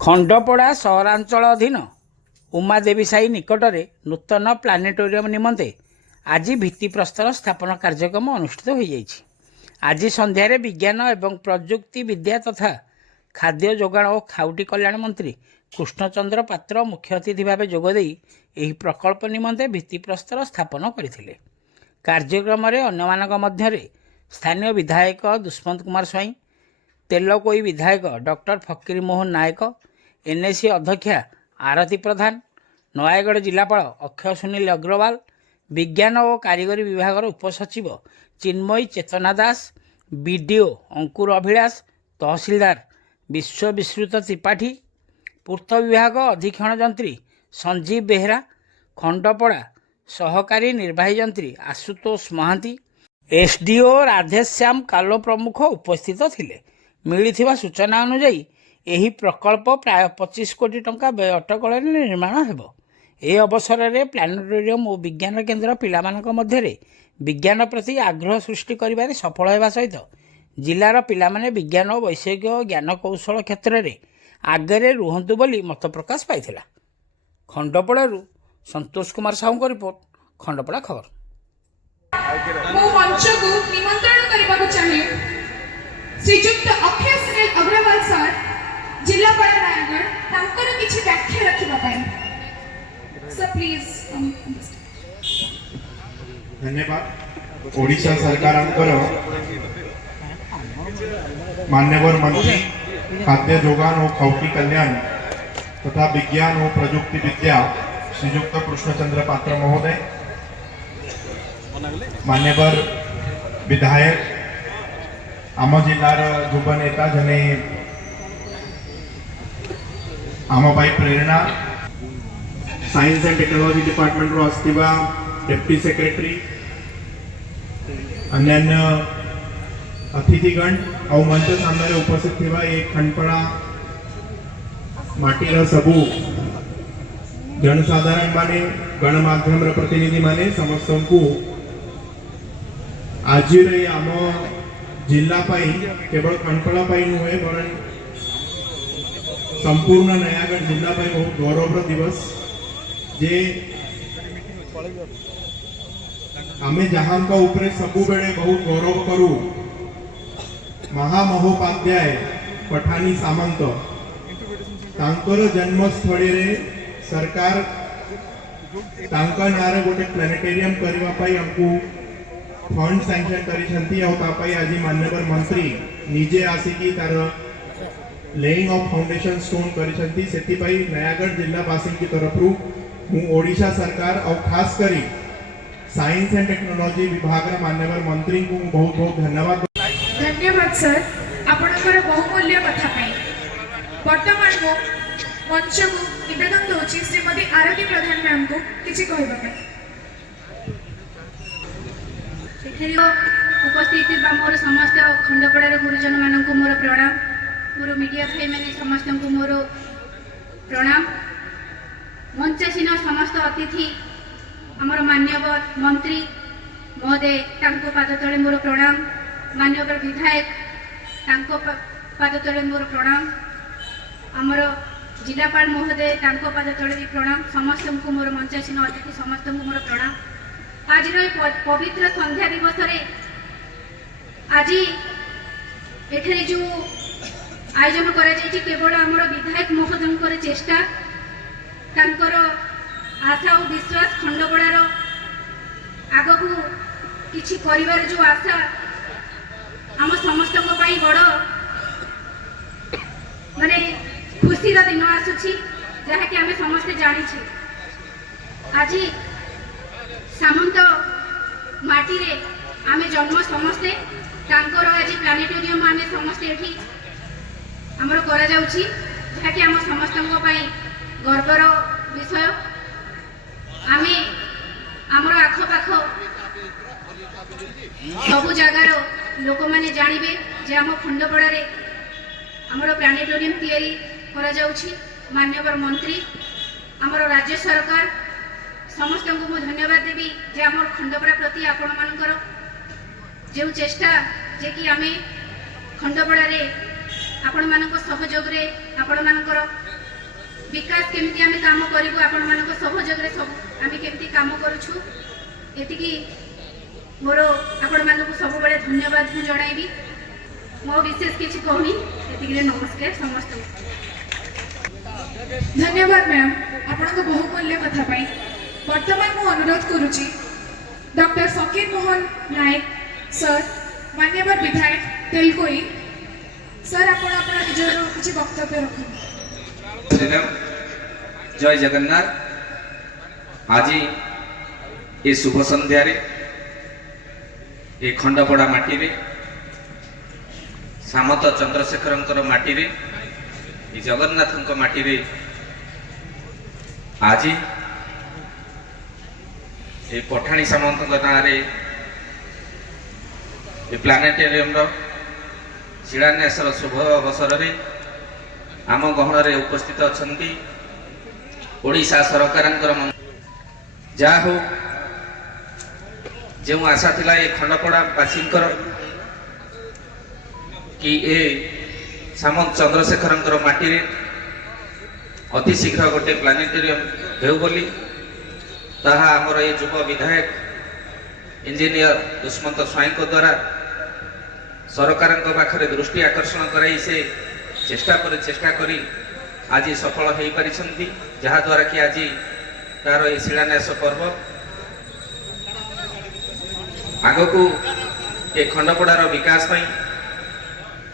ଖଣ୍ଡପଡ଼ା ସହରାଞ୍ଚଳ ଅଧୀନ ଉମାଦେବୀ ସାହି ନିକଟରେ ନୂତନ ପ୍ଲାନେଟୋରିୟମ୍ ନିମନ୍ତେ ଆଜି ଭିତ୍ତିପ୍ରସ୍ତର ସ୍ଥାପନ କାର୍ଯ୍ୟକ୍ରମ ଅନୁଷ୍ଠିତ ହୋଇଯାଇଛି। ଆଜି ସନ୍ଧ୍ୟାରେ ବିଜ୍ଞାନ ଏବଂ ପ୍ରଯୁକ୍ତି ବିଦ୍ୟା ତଥା ଖାଦ୍ୟ ଯୋଗାଣ ଓ ଖାଉଟି କଲ୍ୟାଣ ମନ୍ତ୍ରୀ କୃଷ୍ଣଚନ୍ଦ୍ର ପାତ୍ର ମୁଖ୍ୟ ଅତିଥି ଭାବେ ଯୋଗଦେଇ ଏହି ପ୍ରକଳ୍ପ ନିମନ୍ତେ ଭିତ୍ତିପ୍ରସ୍ତର ସ୍ଥାପନ କରିଥିଲେ। କାର୍ଯ୍ୟକ୍ରମରେ ଅନ୍ୟମାନଙ୍କ ମଧ୍ୟରେ ସ୍ଥାନୀୟ ବିଧାୟକ ଦୁଷ୍ମନ୍ତ କୁମାର ସ୍ୱାଇଁ, ତେଲକୋଇ ବିଧାୟକ ଡକ୍ଟର ଫକୀର ମୋହନ ନାୟକ, ଏନ୍ଏସି ଅଧ୍ୟକ୍ଷା ଆରତୀ ପ୍ରଧାନ, ନୟାଗଡ଼ ଜିଲ୍ଲାପାଳ ଅକ୍ଷୟ ସୁନୀଲ ଅଗ୍ରୱାଲ, ବିଜ୍ଞାନ ଓ କାରିଗରୀ ବିଭାଗର ଉପସଚିବ ଚିନ୍ମୟୀ ଚେତନା ଦାସ, ବିଡିଓ ଅଙ୍କୁର ଅଭିଳାଷ, ତହସିଲଦାର ବିଶ୍ୱବିଶ୍ରୁତ ତ୍ରିପାଠୀ, ପୂର୍ତ୍ତ ବିଭାଗ ଅଧୀକ୍ଷଣ ଯନ୍ତ୍ରୀ ସଞ୍ଜୀବ ବେହେରା, ଖଣ୍ଡପଡ଼ା ସହକାରୀ ନିର୍ବାହୀ ଯନ୍ତ୍ରୀ ଆଶୁତୋଷ ମହାନ୍ତି, ଏସ୍ଡିଓ ରାଧେଶ୍ୟାମ କାଲୋ ପ୍ରମୁଖ ଉପସ୍ଥିତ ଥିଲେ। ମିଳିଥିବା ସୂଚନା ଅନୁଯାୟୀ ଏହି ପ୍ରକଳ୍ପ ପ୍ରାୟ 25 କୋଟି ଟଙ୍କା ବ୍ୟୟ ଅଟକଳରେ ନିର୍ମାଣ ହେବ। ଏହି ଅବସରରେ ପ୍ଲାନେଟୋରିୟମ୍ ଓ ବିଜ୍ଞାନ କେନ୍ଦ୍ର ପିଲାମାନଙ୍କ ମଧ୍ୟରେ ବିଜ୍ଞାନ ପ୍ରତି ଆଗ୍ରହ ସୃଷ୍ଟି କରିବାରେ ସଫଳ ହେବା ସହିତ ଜିଲ୍ଲାର ପିଲାମାନେ ବିଜ୍ଞାନ ଓ ବୈଷୟିକ ଜ୍ଞାନ କୌଶଳ କ୍ଷେତ୍ରରେ ଆଗରେ ରୁହନ୍ତୁ ବୋଲି ମତ ପ୍ରକାଶ ପାଇଥିଲା। ଖଣ୍ଡପଡ଼ାରୁ ସନ୍ତୋଷ କୁମାର ସାହୁଙ୍କ ରିପୋର୍ଟ, ଖଣ୍ଡପଡ଼ା ଖବର। ମୁଁ ମଞ୍ଚକୁ ନିମନ୍ତ୍ରଣ କରିବାକୁ ଚାହେଁ ଶ୍ରୀଯୁକ୍ତ ଅକ୍ଷୟ ସୁନୀଲ ଅଗ୍ରୱାଲ ସାର୍, ଜିଲ୍ଲାପାଳ ନୟାଗଡ଼, ତାଙ୍କର କିଛି ବ୍ୟାଖ୍ୟା ରଖିବା ପାଇଁ। Sir please. धन्यवाद। ओडिशा सरकार मान्यवर मंत्री खाद्य जोगान और खाउटी कल्याण तथा विज्ञान और प्रजुक्ति विद्या श्रीयुक्त कृष्णचंद्र पात्र महोदय, मान्यवर विधायक आम जिलार युव नेता जने आम भाई Prerana, science and technology department रो आस्तिबा डेप्टी सेक्रेटरी, अन्यान्य अतिथिगण और मंच सामने उपस्थित थिबा एक खंडपड़ा माटीर सबू जनसाधारण माने गणमाध्यम प्रतिनिधि माने समस्त को आज आम जिला केवल खंडपड़ा नुहे बरन संपूर्ण नयागढ़ जिला बहुत गौरव दिवस जे आमे जहां का ऊपर सबु बेले बहुत गौरव करू, महामहोपाध्याय पठानी सामंत तांकर जन्मस्थली रे सरकार तांका नारे गोटे प्लानेटोरियम करबा पई हमकु फंड सैंक्शन करिसंती और तापई आज माननीय मंत्री निजे आसिकी तार लेइंग ऑफ फाउंडेशन स्टोन करिसंती। सेति पई नयागढ़ जिला वासी की तरफरु हूँ ओडिशा सरकार और खास करी साइंस एंड टेक्नोलॉजी विभाग मान्यवर मंत्री को बहुत बहुत धन्यवाद। धन्यवाद सर, आपणकर बहुमूल्य कथा पाई। वर्तमान मो मंच को निवेदन दूची श्रीमती आरती प्रधान मैम को किसी कहबा पाई। उपस्थित मोर समस्त खंडपड़ार गुरुजन मानक मोर प्रणाम, मोर मीडिया भाई मैंने समस्त को मोर प्रणाम। मंचासीन समस्त अतिथि आमर मान्यवर मंत्री महोदय तांको पाद तले मोर प्रणाम, मान्यवर विधायक तांको पाद तले मोर प्रणाम, आमर जिलापाल महोदय तांको पाद तले भी प्रणाम। समस्त को मोर मंचासीन अतिथि समस्त को मोर प्रणाम। आज पवित्र संध्या दिवस रे आज एठारे जो आयोजन करा जायछि केवल आमर विधायक महोदयंकर चेष्टा, तांकर आशा और विश्वास, खंडपड़ार आगकू किछि करिवार जो आशा आम समस्त बड़ माने खुशी दिन आसुछि जहाँकि आम समस्ते जानी। आज सामंत माटी रे आमे जन्म समस्ते तांकर आज प्लानेटोरियम आमे समस्ते एठी आमर करा जाउछि जहाँकि आम समस्त गर्वर विषय। आमे आमर आखपाख सबु जगार लोक माने जानिबे जे आम खंडपड़ा रे आमर प्लानेटोरियम तैयारी करा जाउछि। मान्यवर मंत्री आमर राज्य सरकार समस्त को मु धन्यवाद देवी जे आमर खंडपड़ा प्रति आपण मानकर जो चेष्टा जे कि आमे खंडपड़ा रे आपण मानक सहयोग रे आपण मानकर विकास केमिति आमे काम करिबु आपण मानको सहयोग रे सब आमे केमिति काम करूछु एतिकी मोर आपण मानको सब बळे धन्यवाद मु जणाइबी मो विशेष किछि कहनी एतिकी रे नमस्कार समस्त धन्यवाद मैम आपनको बहुमूल्य कथा पाई वर्तमान मु अनुरोध करूची डॉक्टर फकीर मोहन नायक सर मान्यवर विधायक तेलकोई सर आपण आपण निजर किछि वक्तव्य रखु जय जगन्नाथ आज ये शुभ संध्या ये खंडपड़ा माटी रे सामंत चंद्रशेखर माटी रे ये जगन्नाथ माटी रे आज ये पठाणी सामंत ना प्लानेटेरियम शिलान्यास शुभ अवसर रे आम गहन रे उपस्थित अछंती ओडिशा सरकार जा हो जो आशा थिला ये खंडपड़ा वासी कि ए सामंत चंद्रशेखर माटी रे अति शीघ्र गोटे प्लानेटेरियम हेउ बोली ताहा आमर ये युव विधायक इंजीनियर दुष्मंत स्वाई द्वारा सरकार पाखरे दृष्टि आकर्षण कराई से चेष्टा करी आज सफल हो पारी जहा द्वारा कि आज तार ये शिलान्यास पर्व आग को ये खंडपड़ार विकास पाई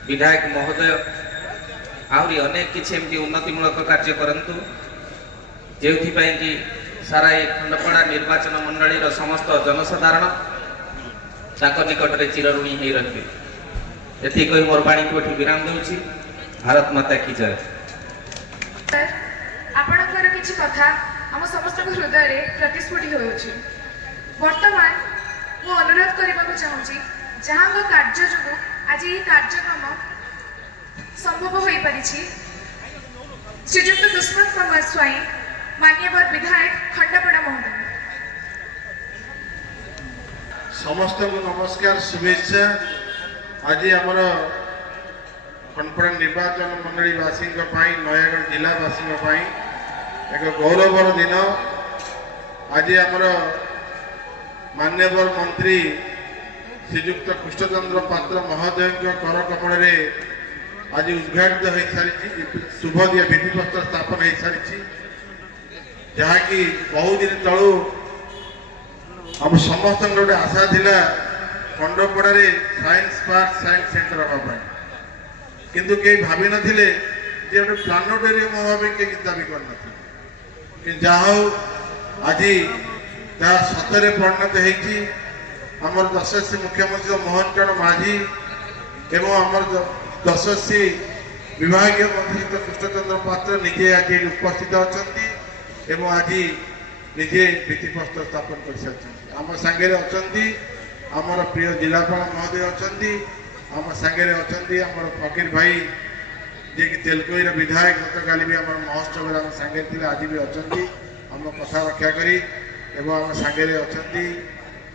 विधायक महोदय आहरी अनेक किसी उन्नतिमूलक कार्य करंतु जो कि सारा ये खंडपड़ा निर्वाचन मंडली समस्त जनसाधारण ताक निकट में चिरऋणी हो रही ये कही मोर बाणी को विराम दूची भारत माता की जय सर आपणकर किछि कथा हम समस्त हृदय रे प्रतिस्फुटी होउछि वर्तमान मु अनुरोध करबाक चाहूछि जहां को कार्य जुगु आज ये कार्यक्रम संभव होई परिछि श्रीयुक्त दुष्मंत कुमार स्वाई मान्यवर विधायक खंडपड़ा महोदय समस्त को नमस्कार शुभेच्छा आज आमर खंडपड़ा निर्वाचन मंडली वासी नयगढ़ जिलावासी एक गौरवर दिन आज आमर मान्यवर मंत्री श्रीयुक्त कृष्णचंद्र पात्र महोदय कर कमल आज उद्घाटित हो सारी शुभ दिया भित्तिप्रस्तर स्थापन हो सारी जहाँकि बहुत दिन तलू आम समस्त गोटे आशा थिला खंडपड़ा साइंस पार्क साइंस सेंटर हाँपाई किंतु कई भावी नथिले जे गोटे प्लानेटोरियम हाँपे कई चिंता भी कर जहा आज जहाँ सतरे परिणत होती आमर यशस्वी मुख्यमंत्री मोहन चरण माझी एवं आमर यशस्वी विभाग मंत्री कृष्णचंद्र पात्र निजे आज उपस्थित अच्छा एवं आज निजे भित्तिप्रस्तर स्थापन कर सारी आम सांगे अच्छा आमर प्रिय जिलापाल महोदय अच्छा आम सांगे अच्छा आमर फकीर भाई जे कि तेलकोईर विधायक गत काली भी आम महोत्सव आम सांगे आज भी अच्छा आम कथा रक्षा करी एवं आम सांगे अच्छा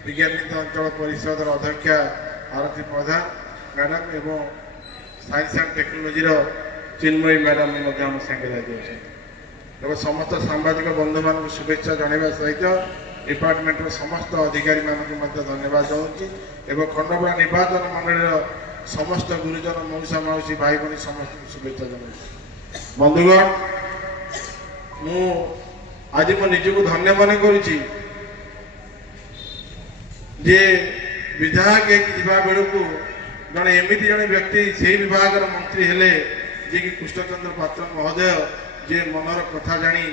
विज्ञापित अंचल परिषद अध्यक्षा आरती प्रधान मैडम एवं science and technology Chinmayi madam आम सांगे आज अच्छा एवं समस्त सांबादिक बंधु मान शुभेच्छा जनवा सहित डिपार्टमेंट समस्त अधिकारी मानक धन्यवाद दूसरी एवं खंडपड़ा निर्वाचन मंडल समस्त गुरुजन मौसा मौसी भाई भाई समस्त शुभेच्छा जन बंधुगण मु आज मो निजक धन्य मन करुच्ची जे विधायक जीवा बेलू जड़े एमती जड़े व्यक्ति से विभाग मंत्री हेले जे कि कृष्णचंद्र पात्र महोदय जे मनर कथा जानी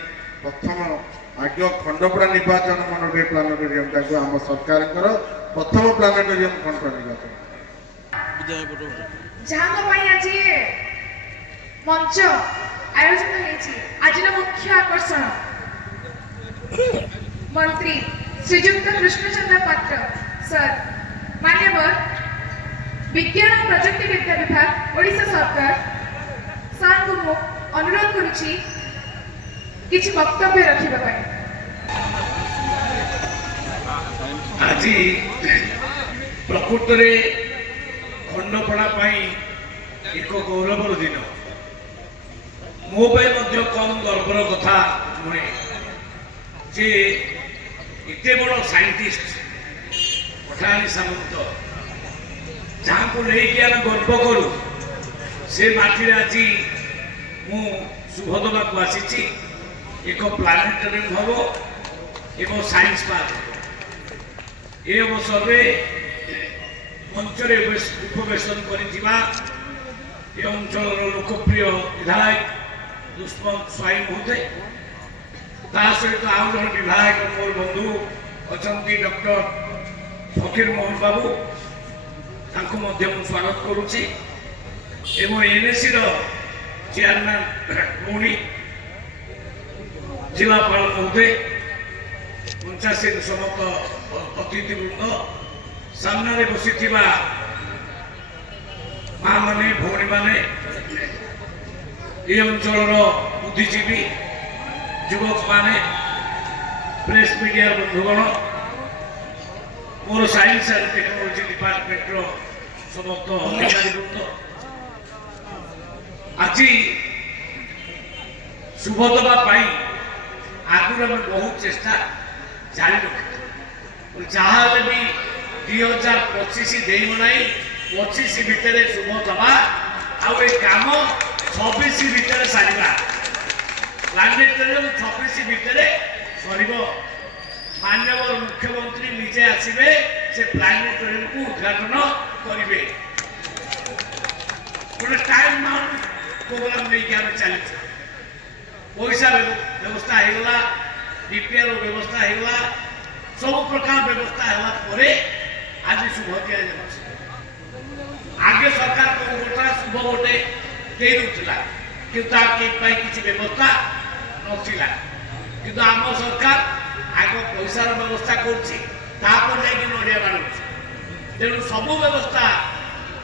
प्रथम आग खंडपड़ा निर्वाचन मंडल प्लानेटोरियम आम सरकार प्रथम प्लानेटोरियम खंडपड़ा निर्वाचन जहाँ आज मंच आयोजित होती आज मुख्य आकर्षण मंत्री श्रीयुक्त कृष्णचंद्र पात्र सर मान्यवर विज्ञान और प्रजुक्ति विद्या विभाग ओडिशा सरकार सर को मु अनुरोध करुछि किछि वक्तव्य रखिबा पाई आज प्रकृत रे खंडपड़ा पाई एक गौरवर दिन ମୋ ପାଇଁ ମଧ୍ୟ କମ୍ ଗର୍ବର କଥା ନୁହେଁ ଯେ ଏତେ ବଡ଼ ସାଇଣ୍ଟିଷ୍ଟ ପଠାଣି ସାମନ୍ତ ଯାହାକୁ ନେଇକି ଆମେ ଗର୍ବ କରୁ ସେ ମାଟିରେ ଆଜି ମୁଁ ଶୁଭ ଦେବାକୁ ଆସିଛି। ଏକ ପ୍ଲାନେଟୋରିୟମ୍ ହେବ ଏବଂ ସାଇନ୍ସ ପାର୍କ ହେବ। ଏ ଅବସରରେ ମଞ୍ଚରେ ଉପବେଶନ କରିଥିବା ଏ ଅଞ୍ଚଳର ଲୋକପ୍ରିୟ ବିଧାୟକ ଦୁଷ୍ମନ୍ତ ସ୍ୱାଇଁ ମହୋଦୟ, ତା ସହିତ ଆଉ ଜଣେ ବିଧାୟକ ମୋର ବନ୍ଧୁ ଅଛନ୍ତି ଡକ୍ଟର ଫକୀର ମୋହନ ବାବୁ, ତାଙ୍କୁ ମଧ୍ୟ ମୁଁ ସ୍ୱାଗତ କରୁଛି ଏବଂ ଏନ୍ଏସିର ଚେୟାରମ୍ୟାନ୍ ଭଉଣୀ ଜିଲ୍ଲାପାଳ ମହୋଦୟ, ପଞ୍ଚାୟତ ସମସ୍ତ ଅତିଥିବୃନ୍ଦ, ସାମ୍ନାରେ ବସିଥିବା ମା ମାନେ ଭଉଣୀମାନେ, ଏ ଅଞ୍ଚଳର ବୁଦ୍ଧିଜୀବୀ ଯୁବକମାନେ, ପ୍ରେସ୍ ମିଡ଼ିଆ ବନ୍ଧୁଗଣ, ମୋର ସାଇନ୍ସ ଆଣ୍ଡ ଟେକ୍ନୋଲୋଜି ଡିପାର୍ଟମେଣ୍ଟର ସମସ୍ତ ଅଧିକାରୀବୃନ୍ଦ, ଆଜି ଶୁଭ ଦେବା ପାଇଁ ଆଗରୁ ଆମେ ବହୁତ ଚେଷ୍ଟା ଜାରି ରଖିଛୁ। ଯାହା ହେଲେ ବି 2025 ଦେଇବ ନାହିଁ, 25 ଭିତରେ ଶୁଭ ଦେବା ଆଉ ଏ କାମ 26 ଭିତରେ ସାରିବା। ପ୍ଲାନେଟୋରିୟମ୍ 26 ଭିତରେ ସରିବ। ମାନ୍ୟବର ମୁଖ୍ୟମନ୍ତ୍ରୀ ନିଜେ ଆସିବେ, ସେ ପ୍ଲାନେଟୋରିୟମକୁ ଉଦ୍ଘାଟନ କରିବେ। ଗୋଟେ ଟାଇମ୍ ବାଉଣ୍ଡ ପ୍ରୋଗ୍ରାମ ନେଇକି ଆମେ ଚାଲିଛୁ। ପଇସା ବ୍ୟବସ୍ଥା ହେଇଗଲା, ଡିପିଆର ବ୍ୟବସ୍ଥା ହେଇଗଲା, ସବୁ ପ୍ରକାର ବ୍ୟବସ୍ଥା ହେଲା ପରେ ଆଜି ଶୁଭ ଦିଆଯାଉଛି। ଆଗେ ସରକାର କୋଉ ଗୋଟା ଶୁଭ ଗୋଟେ ଦେଇ ଦେଉଥିଲା, କିନ୍ତୁ ତା ପାଇଁ କିଛି ବ୍ୟବସ୍ଥା ନଥିଲା। କିନ୍ତୁ ଆମ ସରକାର ଆଗ ପଇସାର ବ୍ୟବସ୍ଥା କରୁଛି, ତାପରେ ଯାଇକି ନଡ଼ିଆ ବାଢୁଛି। ତେଣୁ ସବୁ ବ୍ୟବସ୍ଥା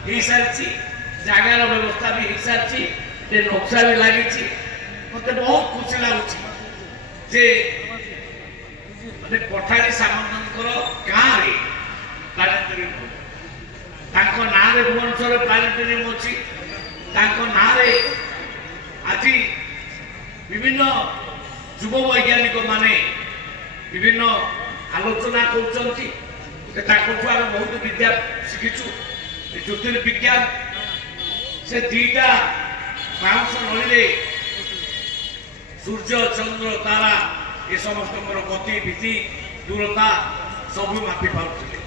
ହେଇସାରିଛି, ଜାଗାର ବ୍ୟବସ୍ଥା ବି ହେଇସାରିଛି, ସେ ନକ୍ସା ବି ଲାଗିଛି। ମତେ ବହୁତ ଖୁସି ଲାଗୁଛି ଯେ ମାନେ ପଠାଣି ସାମନ୍ତଙ୍କର ଗାଁରେ ପ୍ଲାନେଟୋରିୟମ୍, ତାଙ୍କ ନାଁରେ ଭୁବନେଶ୍ୱରରେ ପ୍ଲାନେଟୋରିୟମ୍ ଅଛି। ତାଙ୍କ ନାଁରେ ଆଜି ବିଭିନ୍ନ ଯୁବ ବୈଜ୍ଞାନିକ ମାନେ ବିଭିନ୍ନ ଆଲୋଚନା କରୁଛନ୍ତି। ତାଙ୍କଠୁ ଆମେ ବହୁତ ବିଦ୍ୟା ଶିଖିଛୁ। ଜ୍ୟୋତିର୍ବିଜ୍ଞାନ, ସେ ଦିଟା ବାଉଁଶ ନଳୀରେ ସୂର୍ଯ୍ୟ, ଚନ୍ଦ୍ର, ତାରା ଏ ସମସ୍ତଙ୍କର ଗତି, ଭୀତି, ଦୂରତା ସବୁ ମାପି ପାରୁଥିଲେ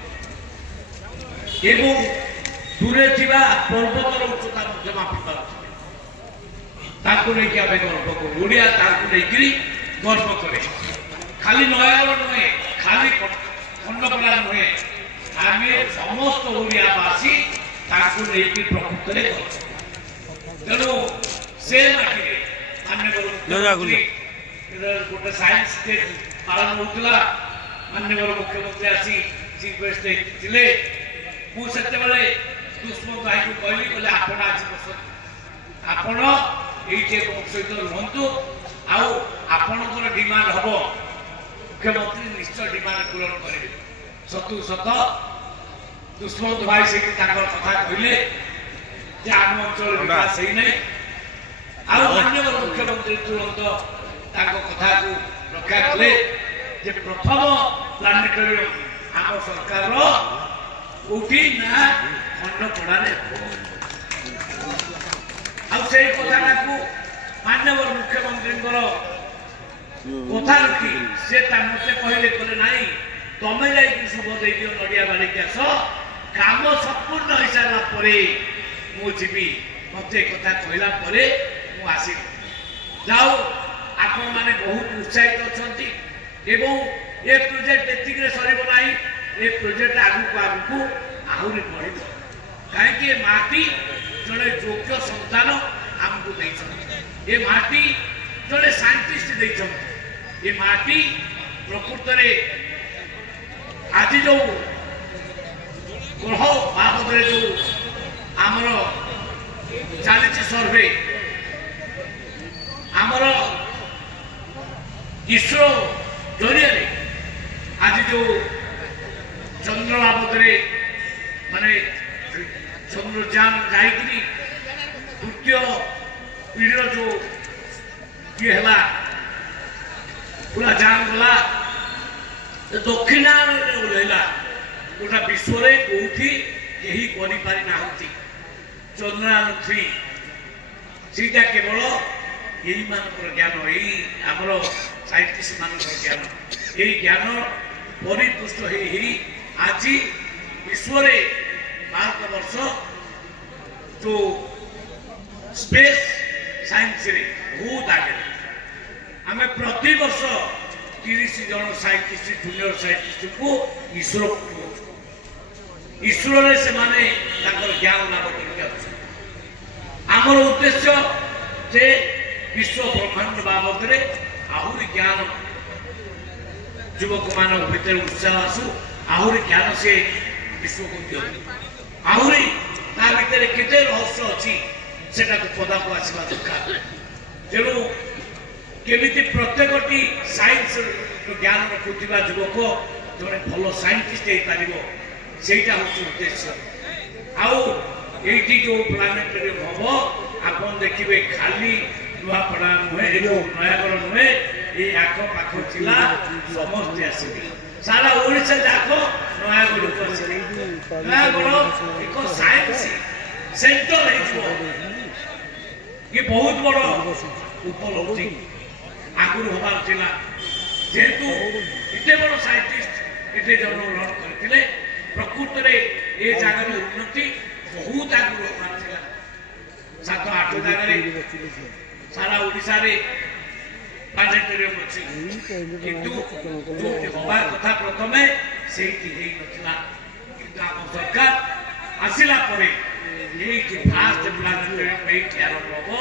ଏବଂ ଦୂରେ ଥିବା ପର୍ବତର ଉଚ୍ଚତା ମଧ୍ୟ ମାପି ପାରୁଥିଲେ। ତାଙ୍କୁ ନେଇକି ଆମେ ଗର୍ବ କରୁ। ଓଡ଼ିଆ ତାଙ୍କୁ ନେଇକିରି ଗର୍ବ କରେ। ଖାଲି ନୟାଗଡ଼ ନୁହେଁ, ଖାଲି ଖଣ୍ଡପଡ଼ା ନୁହେଁ, ଆମେ ସମସ୍ତ ଓଡ଼ିଆବାସୀ ତାଙ୍କୁ ନେଇକି ପ୍ରକୃତରେ ଗର୍ବ। ତେଣୁ ସେ ମାଟିରେ ଗୋଟେ ସାଇନ୍ସ ଡେ ପାଳନ ହେଉଥିଲା। ମାନ୍ୟବର ମୁଖ୍ୟମନ୍ତ୍ରୀ ଆସି ଚିଫ୍ ଗେଷ୍ଟ ଥିଲେ। ମୁଁ ସେତେବେଳେ ଦୁଷ୍ମନ୍ତ ଭାଇଙ୍କୁ କହିଲି, କହିଲେ ଆପଣ ଆଜି ବସନ୍ତୁ, ଆପଣ ଏଇଠି ମୋ ସହିତ ରୁହନ୍ତୁ, ଆଉ ଆପଣଙ୍କର ଡିମାଣ୍ଡ ହବ, ମୁଖ୍ୟମନ୍ତ୍ରୀ ନିଶ୍ଚୟ ଡିମାଣ୍ଡ ପୂରଣ କରିବେ। ସତୁ ସତ ଦୁଷ୍ମନ୍ତ ଭାଇ ସେଇଠି ତାଙ୍କର କଥା କହିଲେ ଯେ ଆମ ଅଞ୍ଚଳରେ ବିକାଶ ହେଇନାହିଁ। ଆଉ ମାନ୍ୟବର ମୁଖ୍ୟମନ୍ତ୍ରୀ ତୁରନ୍ତ ତାଙ୍କ କଥାକୁ ରକ୍ଷା କଲେ ଯେ ପ୍ରଥମ ପ୍ଲାନେଟୋରିୟମ୍ ଆମ ସରକାରର କୋଉଠି ନା ଖଣ୍ଡପଡ଼ାରେ। ଆଉ ସେଇ କଥାଟାକୁ ମାନ୍ୟବର ମୁଖ୍ୟମନ୍ତ୍ରୀଙ୍କର କଥା ରଖି ସେ ମତେ କହିଲେ, କହିଲେ ନାଇଁ ତମେ ଯାଇକି ଶୁଭ ଦେଇଦିଅ, ନଡ଼ିଆ ବାଳିକି ଆସ, କାମ ସମ୍ପୂର୍ଣ୍ଣ ହେଇସାରିଲା ପରେ ମୁଁ ଯିବି। ମତେ କଥା କହିଲା ପରେ ମୁଁ ଆସିଲି। ଯାଉ ଆପଣମାନେ ବହୁତ ଉତ୍ସାହିତ ଅଛନ୍ତି ଏବଂ ଏ ପ୍ରୋଜେକ୍ଟ ଏତିକିରେ ସରିବ ନାହିଁ। ଏ ପ୍ରୋଜେକ୍ଟ ଆଗକୁ ଆଗକୁ ଆହୁରି ବଢ଼ିବ। କାହିଁକି ଏ ମାଟି ଜଣେ ଯୋଗ୍ୟ ସନ୍ତାନ ଆମକୁ ଦେଇଛନ୍ତି। ଏ ମାଟି ଜଣେ ସାଇଣ୍ଟିଷ୍ଟ ଦେଇଛନ୍ତି। ଏ ମାଟି ପ୍ରକୃତରେ ଆଜି ଯୋଉ ଗ୍ରହ ବାବଦରେ ଯୋଉ ଆମର ଚାଲିଛି ସର୍ଭେ, ଆମର ଇସ୍ରୋ ଜରିଆରେ ଆଜି ଯୋଉ ଚନ୍ଦ୍ର ବାବଦରେ ମାନେ ଚନ୍ଦ୍ରଯାନ ଯାଇକିରି ତୃତୀୟ ପିଢ଼ିର ଯୋଉ କିଏ ହେଲା ପୁରା ଜାମ୍ ଗଲା ଦକ୍ଷିଣାରେ ଓହ୍ଲେଇଲା ଗୋଟା ବିଶ୍ୱରେ କୋଉଠି କେହି କରିପାରି ନାହାନ୍ତି ଚନ୍ଦ୍ରୟାନ 3 ସେଇଟା କେବଳ ଏଇମାନଙ୍କର ଜ୍ଞାନ ଏଇ ଆମର ସାଇଣ୍ଟିଷ୍ଟ ମାନଙ୍କର ଜ୍ଞାନ ଏଇ ଜ୍ଞାନ ପରିପୁଷ୍ଟ ହେଇ ଆଜି ବିଶ୍ୱରେ ଭାରତବର୍ଷ ଯୋଉ ସ୍ପେସ୍ ସାଇନ୍ସରେ ବହୁତ ଆଗରେ ଆମେ ପ୍ରତିବର୍ଷ 30 ଜଣ ସାଇଣ୍ଟିଷ୍ଟ ଜୁନିୟର ସାଇଣ୍ଟିଷ୍ଟକୁ ଇସ୍ରୋ ପଠାଉଛୁ ଇସ୍ରୋରେ ସେମାନେ ତାଙ୍କର ଜ୍ଞାନ ଲାଭ କରିକି ଆସୁଛନ୍ତି ଆମର ଉଦ୍ଦେଶ୍ୟ ଯେ ବିଶ୍ୱ ବ୍ରହ୍ମାଣ୍ଡ ବାବଦରେ ଆହୁରି ଜ୍ଞାନ ଯୁବକମାନଙ୍କ ଭିତରେ ଉତ୍ସାହ ଆସୁ ଆହୁରି ଜ୍ଞାନ ସେ ବିଶ୍ୱକୁ ଦିଅନ୍ତି ଆହୁରି ତା ଭିତରେ କେତେ ରହସ୍ୟ ଅଛି ସେଟାକୁ ପଦାକୁ ଆସିବା ଦରକାର ତେଣୁ କେମିତି ପ୍ରତ୍ୟେକଟି ସାଇନ୍ସ ଜ୍ଞାନ ରଖୁଥିବା ଯୁବକ ଜଣେ ଭଲ ସାଇଣ୍ଟିଷ୍ଟ ହେଇପାରିବ ସେଇଟା ହେଉଛି ଉଦ୍ଦେଶ୍ୟ ଆଉ ଏଇଠି ଯୋଉ ପ୍ଲାନେଟୋରିୟମ ହବ ଆପଣ ଦେଖିବେ ଖାଲି ନୂଆପଡ଼ା ନୁହେଁ ଯୋଉ ନୟାଗଡ଼ ନୁହେଁ ଏଇ ଆଖପାଖ ଜିଲ୍ଲା ସମସ୍ତେ ଆସିବେ ସାରା ଓଡ଼ିଶା ଯାକ ନୟାଗଡ଼କୁ ଆସିବେ ନୟାଗଡ଼ ଏକ ସାଇନ୍ସ ସେଣ୍ଟର ହେଇଯିବ ଇଏ ବହୁତ ବଡ଼ ଉପଲବ୍ଧି ଆଗରୁ ହବାର ଥିଲା ଯେହେତୁ ଏତେ ବଡ଼ ସାଇଣ୍ଟିଷ୍ଟ ଏତେ ଜନ୍ମଗ୍ରହଣ କରିଥିଲେ ପ୍ରକୃତରେ ଏ ଜାଗାର ଉନ୍ନତି ବହୁତ ଆଗରୁ ହବାର ଥିଲା 7-8 ଜାଗାରେ ସାରା ଓଡ଼ିଶାରେ ପ୍ଲାନେଟୋରିୟମ ଅଛି କିନ୍ତୁ ଯୋଉଠି ହବା କଥା ପ୍ରଥମେ ସେଇଠି ହେଇନଥିଲା କିନ୍ତୁ ଆମ ସରକାର ଆସିଲା ପରେ ଏଇଠି ଫାଷ୍ଟ ପ୍ଲାନେଟୋରିୟମ ଏଇଠି ଆରମ୍ଭ ହବ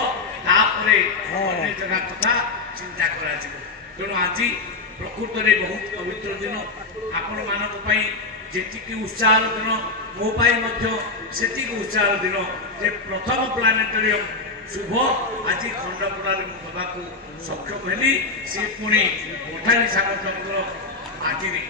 ତାପରେ ଅନ୍ୟ ଜାଗା କଥା ଚିନ୍ତା କରାଯିବ ତେଣୁ ଆଜି ପ୍ରକୃତରେ ବହୁତ ପବିତ୍ର ଦିନ ଆପଣମାନଙ୍କ ପାଇଁ ଯେତିକି ଉତ୍ସାହର ଦିନ ମୋ ପାଇଁ ମଧ୍ୟ ସେତିକି ଉତ୍ସାହର ଦିନ ଯେ ପ୍ରଥମ ପ୍ଲାନେଟୋରିୟମ ଶୁଭ ଆଜି ଖଣ୍ଡପଡ଼ାରେ ମୁଁ ଦେବାକୁ ସକ୍ଷମ ହେଲି ସେ ପୁଣି ପଠାଣି ସାମନ୍ତଙ୍କର ମାଟିରେ